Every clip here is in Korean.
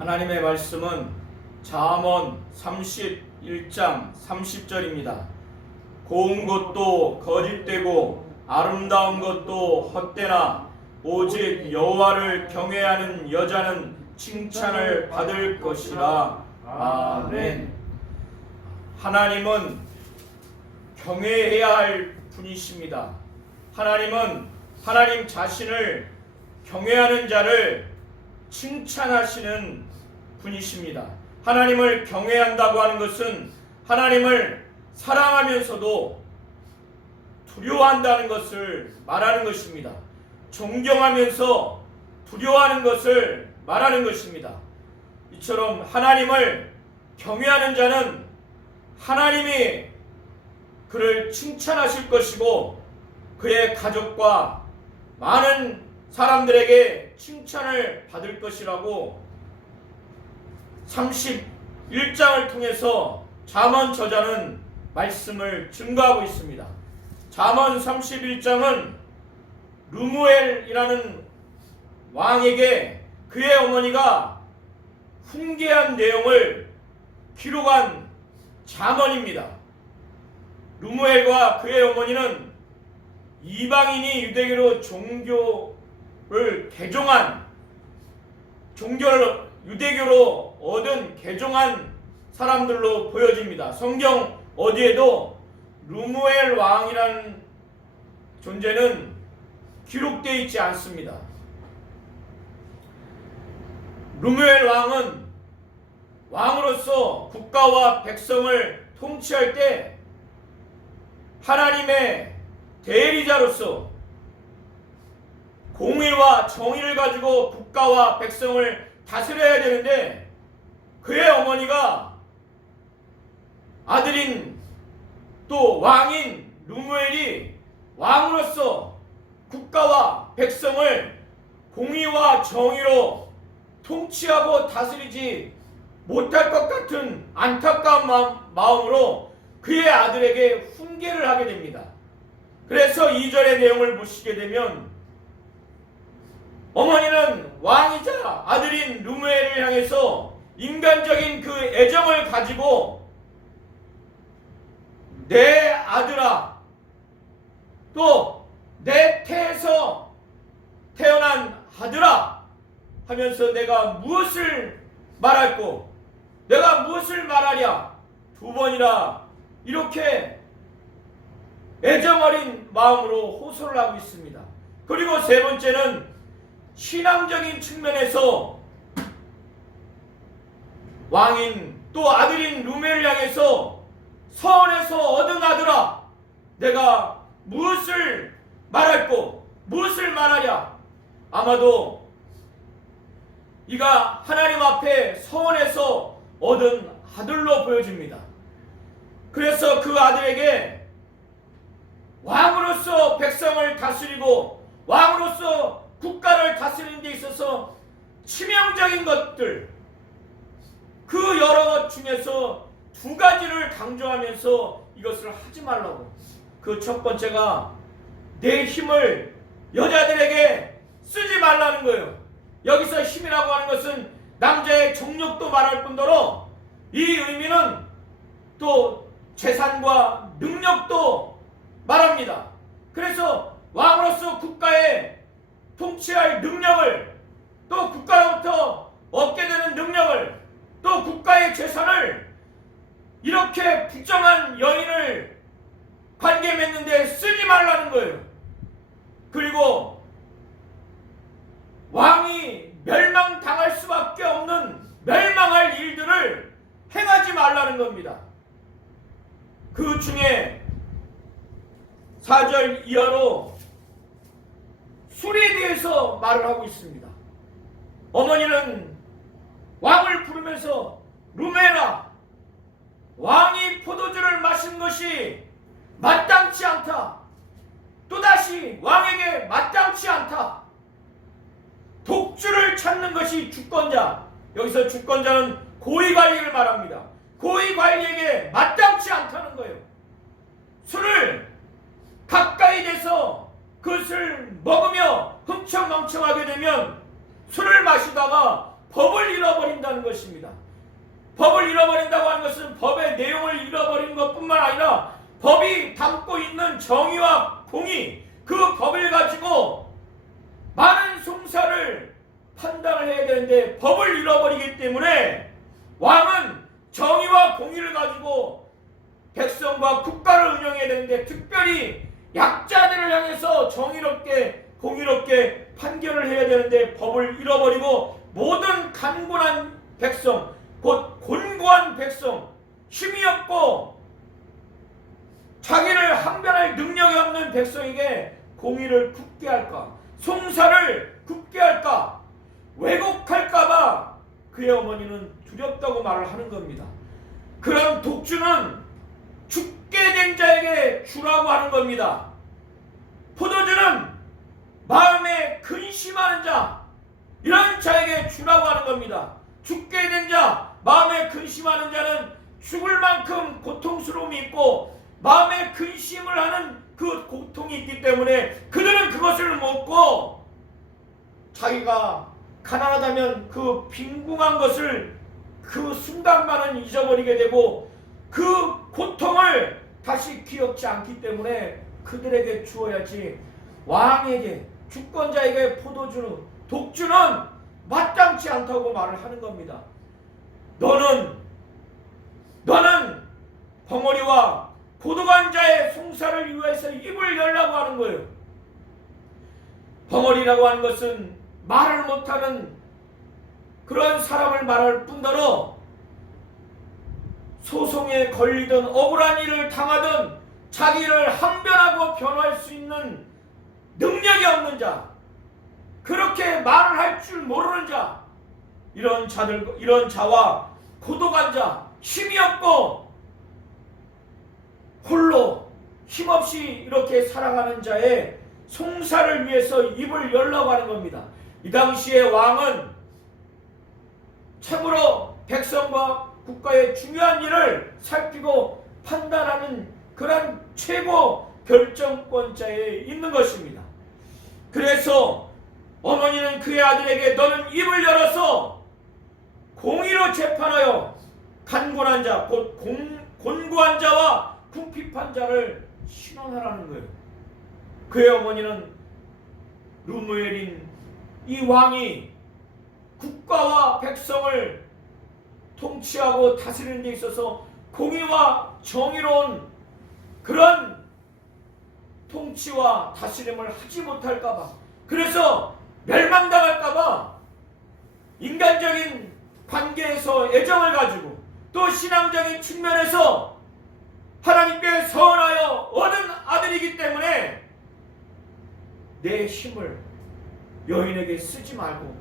하나님의 말씀은 잠언 31장 30절입니다. 고운 것도 거짓되고 아름다운 것도 헛되나 오직 여호와를 경외하는 여자는 칭찬을 받을 것이라. 아멘. 하나님은 경외해야 할 분이십니다. 하나님은 하나님 자신을 경외하는 자를 칭찬하시는 분이십니다. 하나님을 경외한다고 하는 것은 하나님을 사랑하면서도 두려워한다는 것을 말하는 것입니다. 존경하면서 두려워하는 것을 말하는 것입니다. 이처럼 하나님을 경외하는 자는 하나님이 그를 칭찬하실 것이고 그의 가족과 많은 사람들에게 칭찬을 받을 것이라고 31장을 통해서 잠언 저자는 말씀을 증거하고 있습니다. 잠언 31장은 르무엘이라는 왕에게 그의 어머니가 훈계한 내용을 기록한 잠언입니다. 르무엘과 그의 어머니는 이방인이 유대교로 종교를 개종한 유대교로 얻은 개종한 사람들로 보여집니다. 성경 어디에도 르무엘 왕이라는 존재는 기록되어 있지 않습니다. 르무엘 왕은 왕으로서 국가와 백성을 통치할 때 하나님의 대리자로서 공의와 정의를 가지고 국가와 백성을 다스려야 되는데 그의 어머니가 아들인 또 왕인 르무엘이 왕으로서 국가와 백성을 공의와 정의로 통치하고 다스리지 못할 것 같은 안타까운 마음으로 그의 아들에게 훈계를 하게 됩니다. 그래서 2절의 내용을 보시게 되면 어머니는 왕이자 아들인 르무엘을 향해서 인간적인 그 애정을 가지고 내 아들아, 또 내 태에서 태어난 아들아 하면서 내가 무엇을 말할꼬, 내가 무엇을 말하랴, 두 번이나 이렇게 애정어린 마음으로 호소를 하고 있습니다. 그리고 세 번째는 신앙적인 측면에서 왕인 또 아들인 르무엘을 향해서 서원에서 얻은 아들아, 내가 무엇을 말할꼬, 무엇을 말하랴. 아마도 이가 하나님 앞에 서원에서 얻은 아들로 보여집니다. 그래서 그 아들에게 왕으로서 백성을 다스리고 왕으로서 국가를 다스리는 데 있어서 치명적인 것들, 그 여러 것 중에서 두 가지를 강조하면서 이것을 하지 말라고. 그 첫 번째가 내 힘을 여자들에게 쓰지 말라는 거예요. 여기서 힘이라고 하는 것은 남자의 정력도 말할 뿐더러 이 의미는 또 재산과 능력도 말합니다. 그래서 왕으로서 국가에 통치할 능력을, 또 국가로부터 얻게 되는 능력을, 또 국가의 재산을 이렇게 부정한 여인을 관계 맺는데 쓰지 말라는 거예요. 그리고 왕이 멸망당할 수밖에 없는 멸망할 일들을 행하지 말라는 겁니다. 그 중에 4절 이하로 술에 대해서 말을 하고 있습니다. 어머니는 왕을 부르면서 르무엘아, 왕이 포도주를 마신 것이 마땅치 않다. 또다시 왕에게 마땅치 않다. 독주를 찾는 것이 주권자, 여기서 주권자는 고위관리를 말합니다. 고위관리에게 마땅치 않다는 거예요. 술을 가까이 대서 그것을 먹으며 흥청망청하게 되면 술을 마시다가 법을 잃어버린다는 것입니다. 법을 잃어버린다고 하는 것은 법의 내용을 잃어버리는 것뿐만 아니라 법이 담고 있는 정의와 공의, 그 법을 가지고 많은 송사를 판단을 해야 되는데 법을 잃어버리기 때문에 왕은 정의와 공의를 가지고 백성과 국가를 운영해야 되는데 특별히 약자들을 향해서 정의롭게 공의롭게 판결을 해야 되는데 법을 잃어버리고 모든 간곤한 백성, 곧 곤고한 백성, 힘이 없고 자기를 항변할 능력이 없는 백성에게 공의를 굽게 할까, 송사를 굽게 할까, 왜곡할까봐 그의 어머니는 두렵다고 말을 하는 겁니다. 그런 독주는 죽게 된 자에게 주라고 하는 겁니다. 포도주는 마음에 근심하는 자, 이런 자에게 주라고 하는 겁니다. 죽게 된 자, 마음에 근심하는 자는 죽을 만큼 고통스러움이 있고 마음에 근심을 하는 그 고통이 있기 때문에 그들은 그것을 먹고 자기가 가난하다면 그 빈궁한 것을 그 순간만은 잊어버리게 되고 그 고통을 다시 기억지 않기 때문에 그들에게 주어야지 왕에게, 주권자에게 포도주는, 독주는 마땅치 않다고 말을 하는 겁니다. 너는 벙어리와 고도관자의 송사를 위해서 입을 열라고 하는 거예요. 벙어리라고 하는 것은 말을 못하는 그런 사람을 말할 뿐더러 소송에 걸리든 억울한 일을 당하든 자기를 항변하고 변호할 수 있는 능력이 없는 자, 그렇게 말을 할 줄 모르는 자, 이런 자와 고독한 자, 힘이 없고 홀로 힘없이 이렇게 살아가는 자의 송사를 위해서 입을 열라고 하는 겁니다. 이 당시에 왕은 참으로 백성과 국가의 중요한 일을 살피고 판단하는 그런 최고 결정권자에 있는 것입니다. 그래서 어머니는 그의 아들에게 너는 입을 열어서 공의로 재판하여 간곤한 자, 곧 곤고한 자와 궁핍한 자를 신원하라는 거예요. 그의 어머니는 르무엘인 이 왕이 국가와 백성을 통치하고 다스리는 데 있어서 공의와 정의로운 그런 통치와 다스림을 하지 못할까봐, 그래서 멸망당할까봐 인간적인 관계에서 애정을 가지고 또 신앙적인 측면에서 하나님께 선하여 얻은 아들이기 때문에 내 힘을 여인에게 쓰지 말고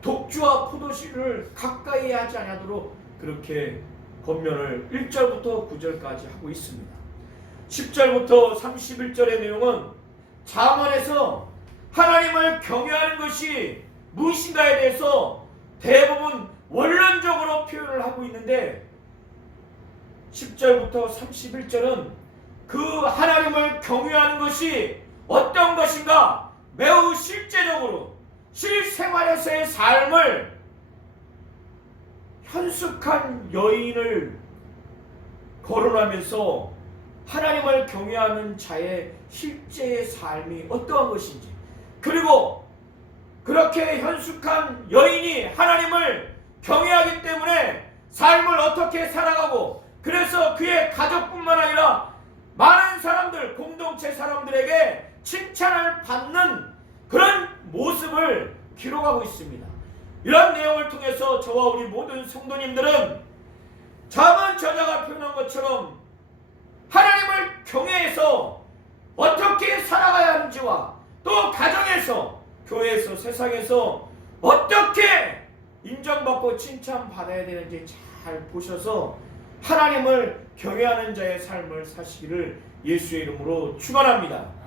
독주와 포도주를 가까이 하지 않도록 그렇게 권면을 1절부터 9절까지 하고 있습니다. 10절부터 31절의 내용은 잠언에서 하나님을 경외하는 것이 무엇인가에 대해서 대부분 원론적으로 표현을 하고 있는데 10절부터 31절은 그 하나님을 경외하는 것이 어떤 것인가 매우 실제적으로 실생활에서의 삶을 현숙한 여인을 거론하면서 하나님을 경외하는 자의 실제의 삶이 어떠한 것인지, 그리고 그렇게 현숙한 여인이 하나님을 경외하기 때문에 삶을 어떻게 살아가고, 그래서 그의 가족뿐만 아니라 많은 사람들, 공동체 사람들에게 칭찬을 받는 그런 모습을 기록하고 있습니다. 이런 내용을 통해서 저와 우리 모든 성도님들은 잠언 저자가 표현한 것처럼 하나님을 경외해서 어떻게 살아가야 하는지와 또 가정에서, 교회에서, 세상에서 어떻게 인정받고 칭찬받아야 되는지 잘 보셔서 하나님을 경외하는 자의 삶을 사시기를 예수의 이름으로 축원합니다.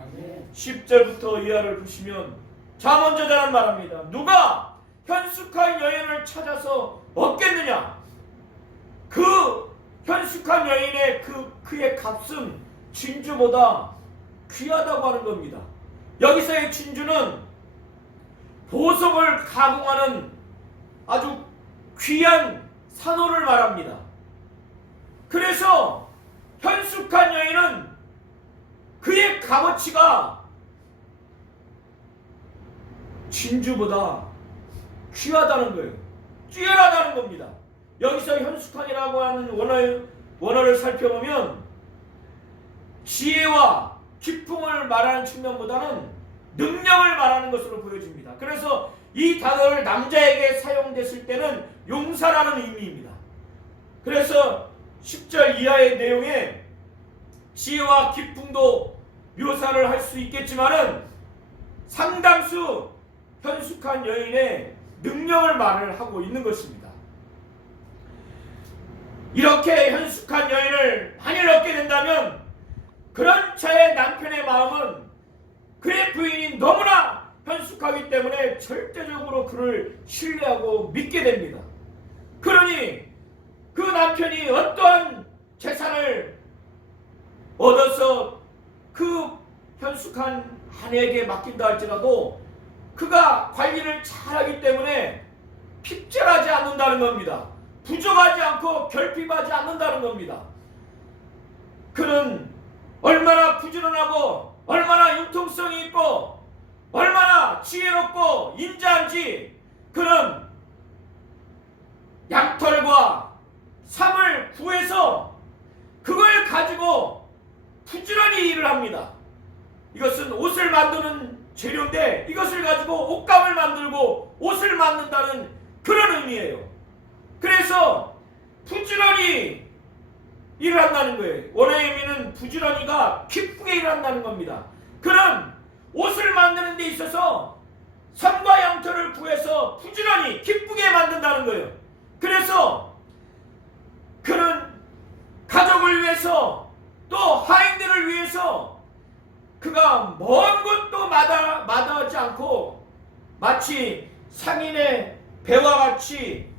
10절부터 이하를 보시면 잠언 저자는 말합니다. 누가 현숙한 여인을 찾아서 얻겠느냐? 그 현숙한 여인의 그의 값은 진주보다 귀하다고 하는 겁니다. 여기서의 진주는 보석을 가공하는 아주 귀한 산호를 말합니다. 그래서 현숙한 여인은 그의 값어치가 진주보다 귀하다는 거예요. 뛰어나다는 겁니다. 여기서 현숙한이라고 하는 원어를 살펴보면 지혜와 기풍을 말하는 측면보다는 능력을 말하는 것으로 보여집니다. 그래서 이 단어를 남자에게 사용됐을 때는 용사라는 의미입니다. 그래서 10절 이하의 내용에 지혜와 기풍도 묘사를 할 수 있겠지만은 상당수 현숙한 여인의 능력을 말을 하고 있는 것입니다. 이렇게 현숙한 여인을 만일 얻게 된다면 그런 자의 남편의 마음은 그의 부인이 너무나 현숙하기 때문에 절대적으로 그를 신뢰하고 믿게 됩니다. 그러니 그 남편이 어떠한 재산을 얻어서 그 현숙한 아내에게 맡긴다 할지라도 그가 관리를 잘하기 때문에 핍절하지 않는다는 겁니다. 부족하지 않고 결핍하지 않는다는 겁니다. 그는 얼마나 부지런하고 얼마나 융통성이 있고 얼마나 지혜롭고 인자한지 그는 양털과 삼을 구해서 그걸 가지고 부지런히 일을 합니다. 이것은 옷을 만드는 재료인데 이것을 가지고 옷감을 만들고 옷을 만든다는 그런 의미예요. 그래서 부지런히 일을 한다는 거예요. 원어의 의미는 부지런히가 기쁘게 일한다는 겁니다. 그는 옷을 만드는 데 있어서 삼과 양털을 구해서 부지런히 기쁘게 만든다는 거예요. 그래서 그는 가족을 위해서 또 하인들을 위해서 그가 먼 곳도 마다하지 않고 마치 상인의 배와 같이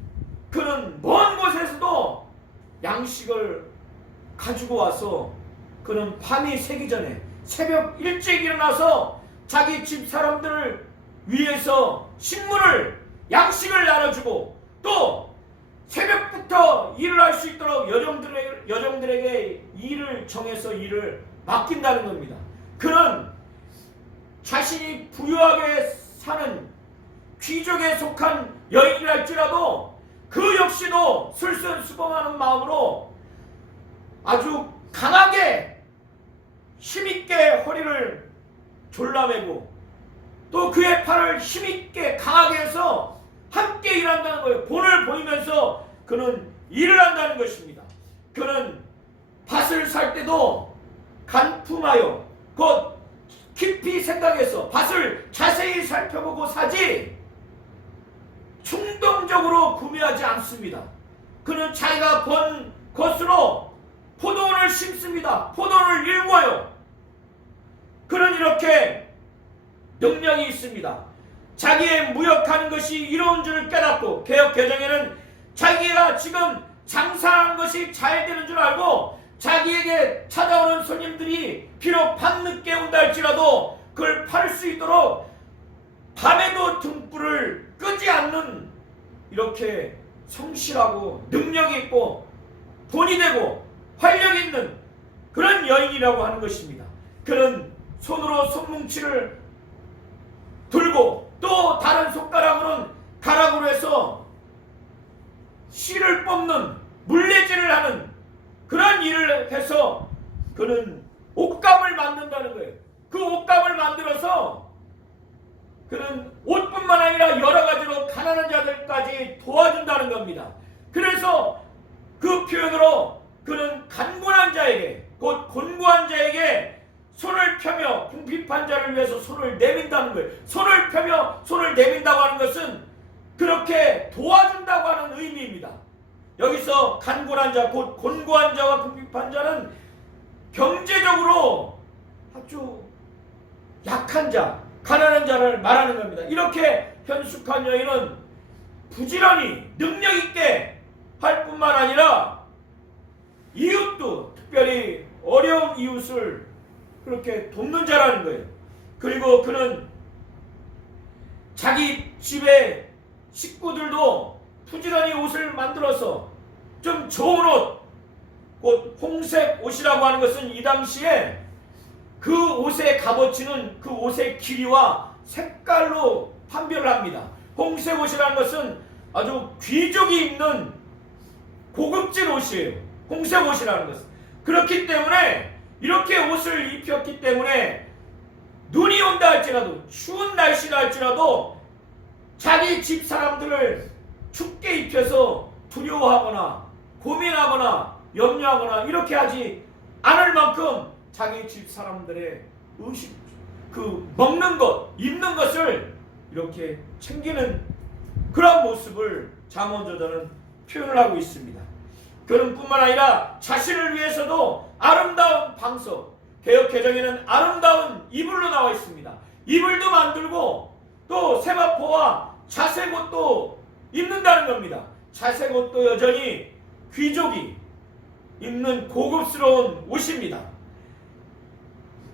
그는 먼 곳에서도 양식을 가지고 와서 그는 밤이 새기 전에 새벽 일찍 일어나서 자기 집 사람들을 위해서 식물을 양식을 나눠주고 또 새벽부터 일을 할 수 있도록 여종들에게 일을 정해서 일을 맡긴다는 겁니다. 그는 자신이 부유하게 사는 귀족에 속한 여인이랄지라도 그 역시도 솔선수범하는 마음으로 아주 강하게 힘있게 허리를 졸라매고 또 그의 팔을 힘있게 강하게 해서 함께 일한다는 거예요. 본을 보이면서 그는 일을 한다는 것입니다. 그는 밭을 살 때도 간품하여 곧 깊이 생각해서 밭을 자세히 살펴보고 사지 충동적으로 구매하지 않습니다. 그는 자기가 번 것으로 포도원을 심습니다. 포도원을 일궈요. 그는 이렇게 능력이 있습니다. 자기의 무역하는 것이 이로운 줄을 깨닫고 개역 개정에는 자기가 지금 장사하는 것이 잘 되는 줄 알고 자기에게 찾아오는 손님들이 비록 밤늦게 온다 할지라도 그걸 팔 수 있도록 밤에도 등불을 끄지 않는 이렇게 성실하고 능력이 있고 돈이 되고 활력 있는 그런 여인이라고 하는 것입니다. 그는 손으로 손뭉치를 들고 또 다른 손가락으로는 가락으로 해서 실을 뽑는 물레질을 하는 그런 일을 해서 그는 옷감을 만든다는 거예요. 그 옷감을 만들어서 그는 옷뿐만 아니라 여러 가지로 가난한 자들까지 도와준다는 겁니다. 그래서 그 표현으로 그는 간곤한 자에게 곧 곤고한 자에게 손을 펴며 궁핍한 자를 위해서 손을 내민다는 거예요. 손을 펴며 손을 내민다고 하는 것은 그렇게 도와준다고 하는 의미입니다. 여기서 간곤한 자, 곧 곤고한 자와 궁핍한 자는 경제적으로 아주 약한 자, 가난한 자를 말하는 겁니다. 이렇게 현숙한 여인은 부지런히 능력 있게 할 뿐만 아니라 이웃도 특별히 어려운 이웃을 그렇게 돕는 자라는 거예요. 그리고 그는 자기 집에 식구들도 부지런히 옷을 만들어서 좀 좋은 옷, 곧 홍색 옷이라고 하는 것은 이 당시에 그 옷의 값어치는 그 옷의 길이와 색깔로 판별을 합니다. 홍색 옷이라는 것은 아주 귀족이 입는 고급진 옷이에요. 홍색 옷이라는 것은. 그렇기 때문에 이렇게 옷을 입혔기 때문에 눈이 온다 할지라도, 추운 날씨라 할지라도 자기 집 사람들을 춥게 입혀서 두려워하거나 고민하거나 염려하거나 이렇게 하지 않을 만큼 자기 집 사람들의 음식, 그 먹는 것, 입는 것을 이렇게 챙기는 그런 모습을 잠언저자는 표현을 하고 있습니다. 그는 뿐만 아니라 자신을 위해서도 아름다운 방석, 개역개정에는 아름다운 이불로 나와 있습니다. 이불도 만들고 또 세마포와 자색옷도 입는다는 겁니다. 자색옷도 여전히 귀족이 입는 고급스러운 옷입니다.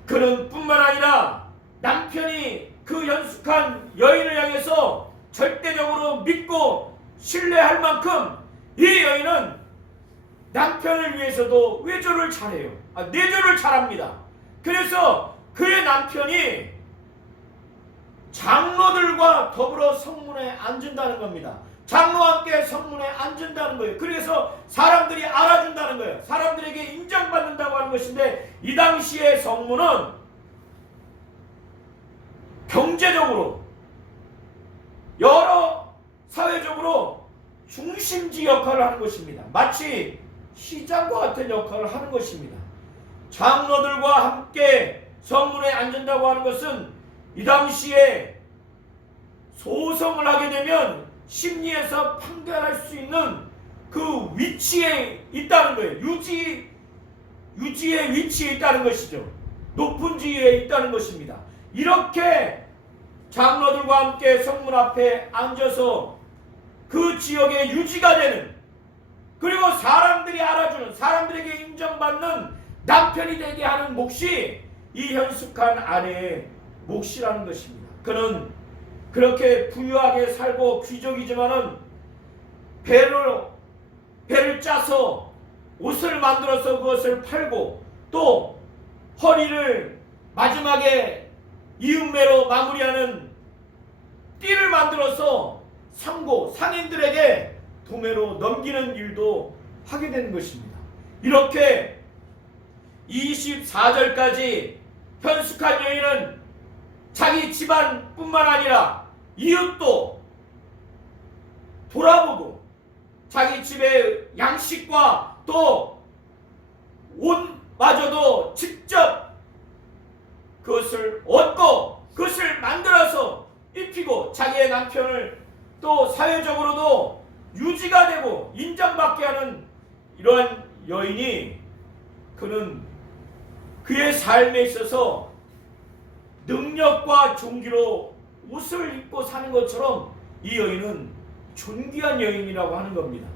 그는 뿐만 아니라 남편이 그 연숙한 여인을 향해서 절대적으로 믿고 신뢰할 만큼 이 여인은 남편을 위해서도 외조를 잘해요. 내조를 잘합니다. 그래서 그의 남편이 장로들과 더불어 성문에 앉은다는 겁니다. 장로와 함께 성문에 앉은다는 거예요. 그래서 사람들이 알아준다는 거예요. 사람들에게 인정받는다고 하는 것인데, 이 당시의 성문은 경제적으로 여러 사회적으로 중심지 역할을 하는 것입니다. 마치 시장과 같은 역할을 하는 것입니다. 장로들과 함께 성문에 앉는다고 하는 것은 이 당시에 소송을 하게 되면 심리에서 판결할 수 있는 그 위치에 있다는 거예요. 유지의 위치에 있다는 것이죠. 높은 지위에 있다는 것입니다. 이렇게 장로들과 함께 성문 앞에 앉아서 그 지역의 유지가 되는, 그리고 사람들이 알아주는, 사람들에게 인정받는 남편이 되게 하는 몫이 이 현숙한 아내의 몫이라는 것입니다. 그는 그렇게 부유하게 살고 귀족이지만은 배를 짜서 옷을 만들어서 그것을 팔고, 또 허리를 마지막에 이음매로 마무리하는 띠를 만들어서 상인들에게 도매로 넘기는 일도 하게 되는 것입니다. 이렇게 24절까지 현숙한 여인은 자기 집안뿐만 아니라 이웃도 돌아보고 자기 집의 양식과 또 옷마저도 직접 그것을 얻고 그것을 만들어서 입히고 자기의 남편을 또 사회적으로도 유지가 되고 인정받게 하는 이러한 여인이, 그는 그의 삶에 있어서 능력과 존귀로 옷을 입고 사는 것처럼 이 여인은 존귀한 여인이라고 하는 겁니다.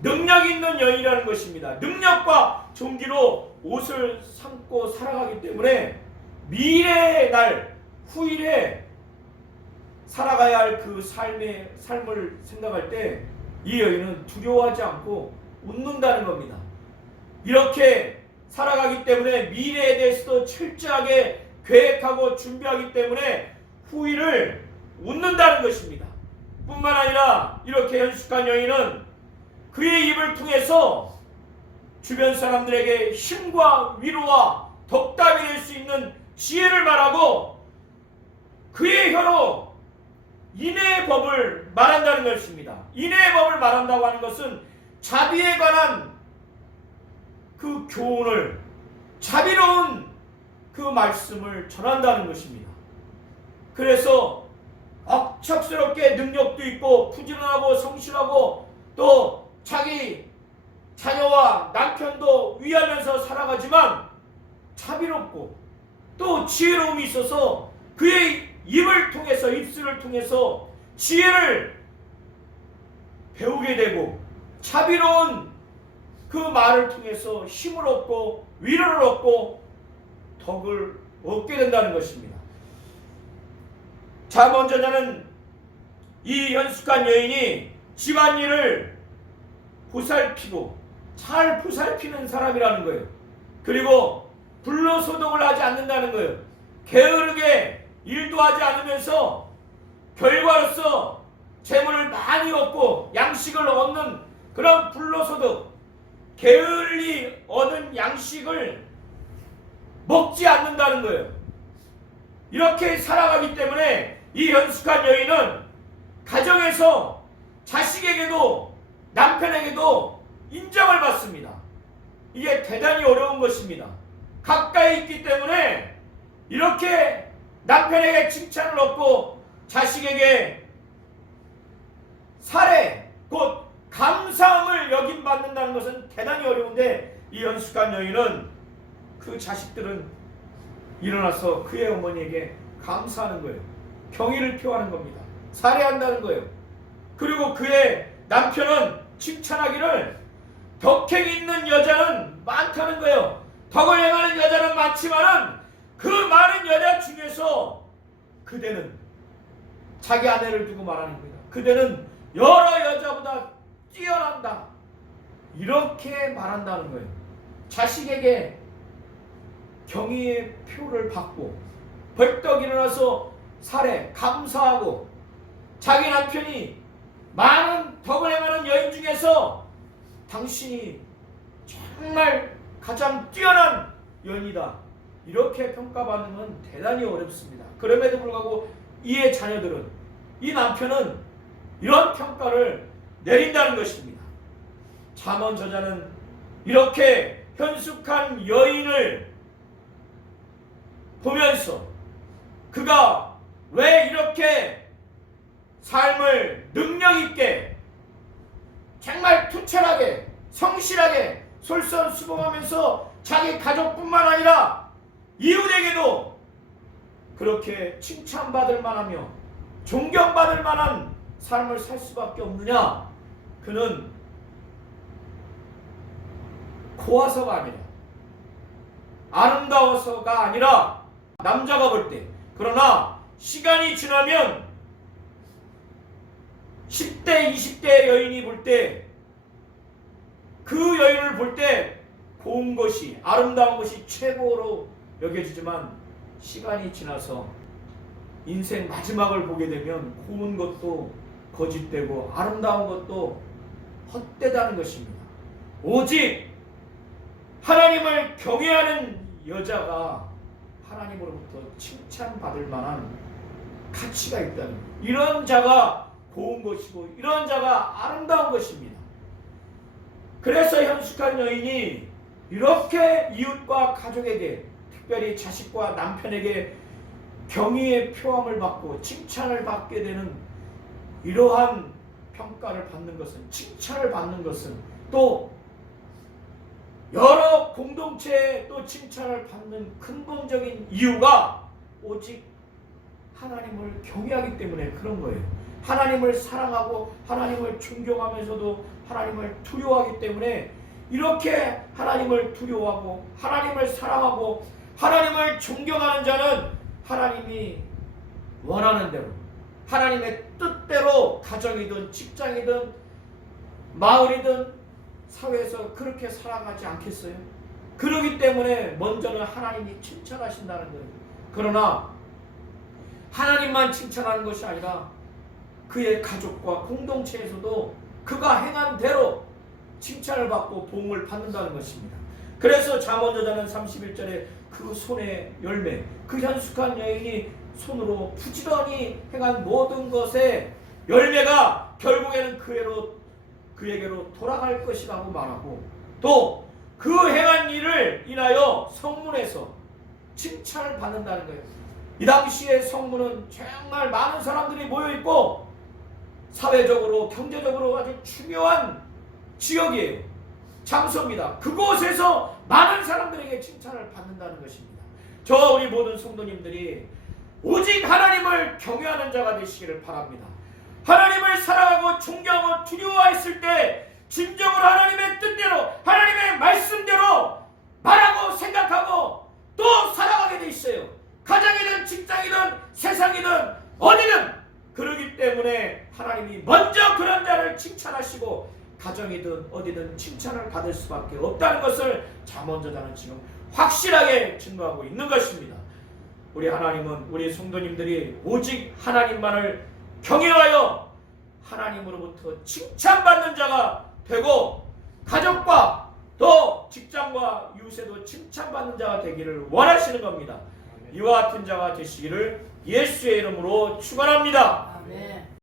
능력 있는 여인이라는 것입니다. 능력과 존귀로 옷을 삼고 살아가기 때문에 미래의 날, 후일에 살아가야 할 그 삶을 생각할 때 이 여인은 두려워하지 않고 웃는다는 겁니다. 이렇게 살아가기 때문에 미래에 대해서도 철저하게 계획하고 준비하기 때문에 후일을 웃는다는 것입니다. 뿐만 아니라 이렇게 현숙한 여인은 그의 입을 통해서 주변 사람들에게 힘과 위로와 덕담이 될 수 있는 지혜를 말하고, 그의 혀로 인애의 법을 말한다는 것입니다. 인애의 법을 말한다고 하는 것은 자비에 관한 그 교훈을, 자비로운 그 말씀을 전한다는 것입니다. 그래서 억척스럽게 능력도 있고 부지런하고 성실하고 또 자기 자녀와 남편도 위하면서 살아가지만 자비롭고 또 지혜로움이 있어서 그의 입을 통해서, 입술을 통해서 지혜를 배우게 되고 자비로운 그 말을 통해서 힘을 얻고 위로를 얻고 덕을 얻게 된다는 것입니다. 잠언저자는 이 현숙한 여인이 집안일을 보살피고 잘 보살피는 사람이라는 거예요. 그리고 불로소득을 하지 않는다는 거예요. 게으르게 일도 하지 않으면서 결과로서 재물을 많이 얻고 양식을 얻는 그런 불로소득, 게을리 얻은 양식을 먹지 않는다는 거예요. 이렇게 살아가기 때문에 이 현숙한 여인은 가정에서 자식에게도 남편에게도 인정을 받습니다. 이게 대단히 어려운 것입니다. 가까이 있기 때문에 이렇게 남편에게 칭찬을 얻고 자식에게 사례, 곧 감사함을 여김받는다는 것은 대단히 어려운데, 이 현숙한 여인은 그 자식들은 일어나서 그의 어머니에게 감사하는 거예요. 경의를 표하는 겁니다. 사례한다는 거예요. 그리고 그의 남편은 칭찬하기를 덕행이 있는 여자는 많다는 거예요. 덕을 행하는 여자는 많지만은 그 많은 여자 중에서 그대는, 자기 아내를 두고 말하는 겁니다, 그대는 여러 여자보다 뛰어난다, 이렇게 말한다는 거예요. 자식에게 경의의 표를 받고 벌떡 일어나서 사례, 감사하고, 자기 남편이 많은 덕을 행하는 여인 중에서 당신이 정말 가장 뛰어난 여인이다, 이렇게 평가받는 건 대단히 어렵습니다. 그럼에도 불구하고 이의 자녀들은, 이 남편은 이런 평가를 내린다는 것입니다. 잠언 저자는 이렇게 현숙한 여인을 보면서 그가 왜 이렇게 삶을 능력있게 정말 투철하게 성실하게 솔선수범하면서 자기 가족뿐만 아니라 이웃에게도 그렇게 칭찬받을 만하며 존경받을 만한 삶을 살 수밖에 없느냐? 그는 고와서가 아니라, 아름다워서가 아니라, 남자가 볼 때, 그러나 시간이 지나면 10대 20대 여인이 볼 때, 그 여인을 볼 때 고운 것이, 아름다운 것이 최고로 여겨지지만 시간이 지나서 인생 마지막을 보게 되면 고운 것도 거짓되고 아름다운 것도 헛되다는 것입니다. 오직 하나님을 경외하는 여자가 하나님으로부터 칭찬받을 만한 가치가 있다는, 이런 자가 고운 것이고 이런 자가 아름다운 것입니다. 그래서 현숙한 여인이 이렇게 이웃과 가족에게, 특별히 자식과 남편에게 경의의 표함을 받고 칭찬을 받게 되는, 이러한 평가를 받는 것은, 칭찬을 받는 것은, 또 여러 공동체에 또 칭찬을 받는 근본적인 이유가 오직 하나님을 경외하기 때문에 그런 거예요. 하나님을 사랑하고 하나님을 존경하면서도 하나님을 두려워하기 때문에, 이렇게 하나님을 두려워하고 하나님을 사랑하고 하나님을 존경하는 자는 하나님이 원하는 대로, 하나님의 뜻대로 가정이든 직장이든 마을이든 사회에서 그렇게 살아가지 않겠어요? 그러기 때문에 먼저는 하나님이 칭찬하신다는 거예요. 그러나 하나님만 칭찬하는 것이 아니라 그의 가족과 공동체에서도 그가 행한 대로 칭찬을 받고 보응을 받는다는 것입니다. 그래서 잠언 저자는 31절에 그 손의 열매, 그 현숙한 여인이 손으로 부지런히 행한 모든 것의 열매가 결국에는 그에게로 돌아갈 것이라고 말하고, 또 그 행한 일을 인하여 성문에서 칭찬을 받는다는 거예요. 이 당시에 성문은 정말 많은 사람들이 모여있고 사회적으로 경제적으로 아주 중요한 지역이에요. 장소입니다. 그곳에서 많은 사람들에게 칭찬을 받는다는 것입니다. 저 우리 모든 성도님들이 오직 하나님을 경외하는 자가 되시기를 바랍니다. 하나님을 사랑하고 존경하고 두려워했을 때 진정으로 하나님의 뜻대로, 하나님의 말씀대로 말하고 생각하고 또 살아가게 돼 있어요. 가정이든 직장이든 세상이든 어디든. 그러기 때문에 하나님이 먼저 그런 자를 칭찬하시고 가정이든 어디든 칭찬을 받을 수밖에 없다는 것을 잠언저자는 지금 확실하게 증거하고 있는 것입니다. 우리 하나님은 우리 성도님들이 오직 하나님만을 경외하여 하나님으로부터 칭찬받는 자가 되고 가족과 또 직장과 이웃에도 칭찬받는 자가 되기를 원하시는 겁니다. 이와 같은 자가 되시기를 예수의 이름으로 축원합니다. 아멘.